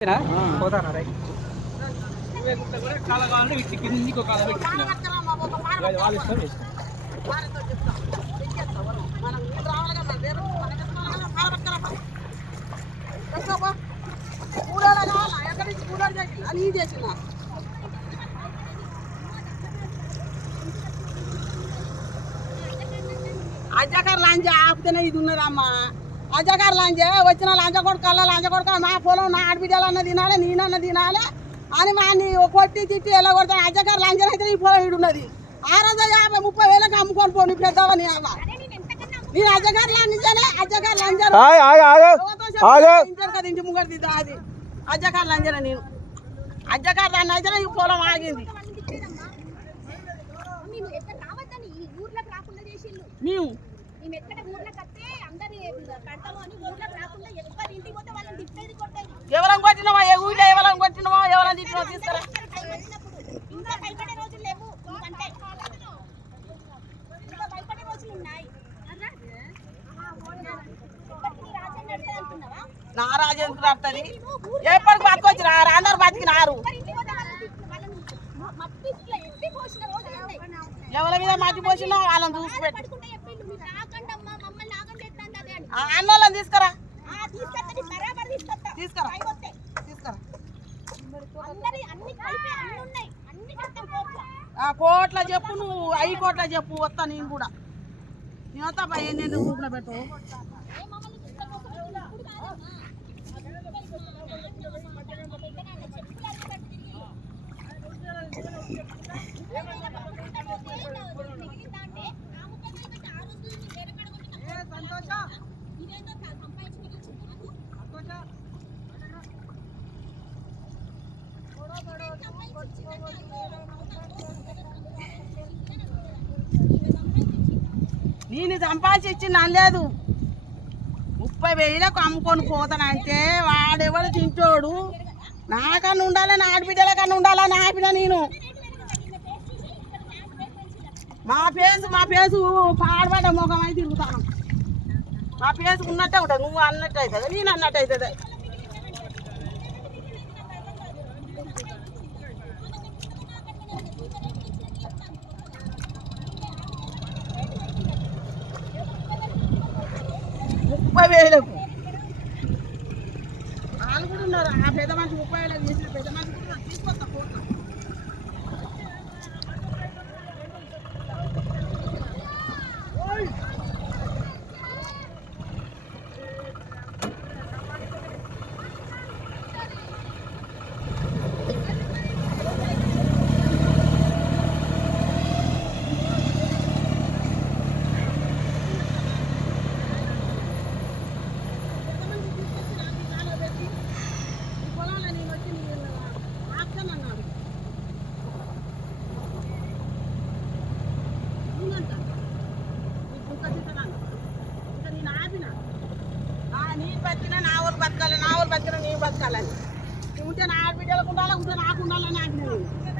పోతానా రైట్ కాల కావాలంటే ఇటు కిందికి ఒక కాల పెట్టి వాళ్ళు ఇష్టం చేసుకో అజాకర్ లాంజ ఆపితేనే ఇది ఉన్నదమ్మా. అజాకర్ లాంజ వచ్చిన లంచ కొడుకల్లా లంచ కొడుక మా పొలం నా ఆడబిడ్డలన్న తినాలి నేనన్న తినాలి అని మా కొట్టి తిట్టి ఎలా కొడతాను. అజాకర్ లాంజన్ అయితే నీ పొలం ఇడున్నది 650,000 అమ్ముకొని పోను పెద్దవని నేను అజాకర్ లాంజనే అజాకర్ లంజన్ ఇంటి ముంగట దిద్దా అది అజాకర్ లంజన నేను అజాకర్ దాన్ని అయితే ఈ పొలం ఆగింది. మేము ఎవరం కొట్టినవా ఊళ్ళో ఎవరం కొట్టినవా ఎవరం తిట్టినవా తీసుకురా. నా రాజేంద్ర వస్తుంది ఎప్పటికి బతుకొచ్చి అందరు బతికినారు. ఎవరి మీద మట్టి పోసినా వాళ్ళని చూసి పెట్టి అన్నోళ్ళని తీసుకురా తీసుకురా తీసుకురా కోట్ల చెప్పు నువ్వు 5 కోట్ల చెప్పు వస్తా నేను కూడా నేను వస్తా నేను ఊపిన పెట్టు. నేను సంపాదించి ఇచ్చింది అనలేదు 30,000 అమ్ముకొని పోతానంటే వాడెవడు తింటోడు. నాకన్నా ఉండాలి నా ఆడబిడ్డల కన్నా ఉండాలని ఆపిన నేను. మా ఫేసు పాడబడ్డ ముఖం అయితే తిరుగుతాను. మా ఫేసు ఉన్నట్టే ఉంటుంది. నువ్వు అన్నట్టు అవుతుంది నేను అన్నట్టు అవుతుంది. ₹30,000 వాళ్ళు కూడా ఉన్నారు. ఆ పెద్ద మనిషి 30,000 చేసిన పెద్ద మనిషి కూడా తీసుకొస్తా పోతా. నీ బతికినా నా ఊరు బతకాలి నా ఊరు బతికినా నీ బతకాలని ఉంటే నా ఆడబిడ్డలకు ఉండాలి ఉంటే నాకు ఉండాలని ఆపిన నేను.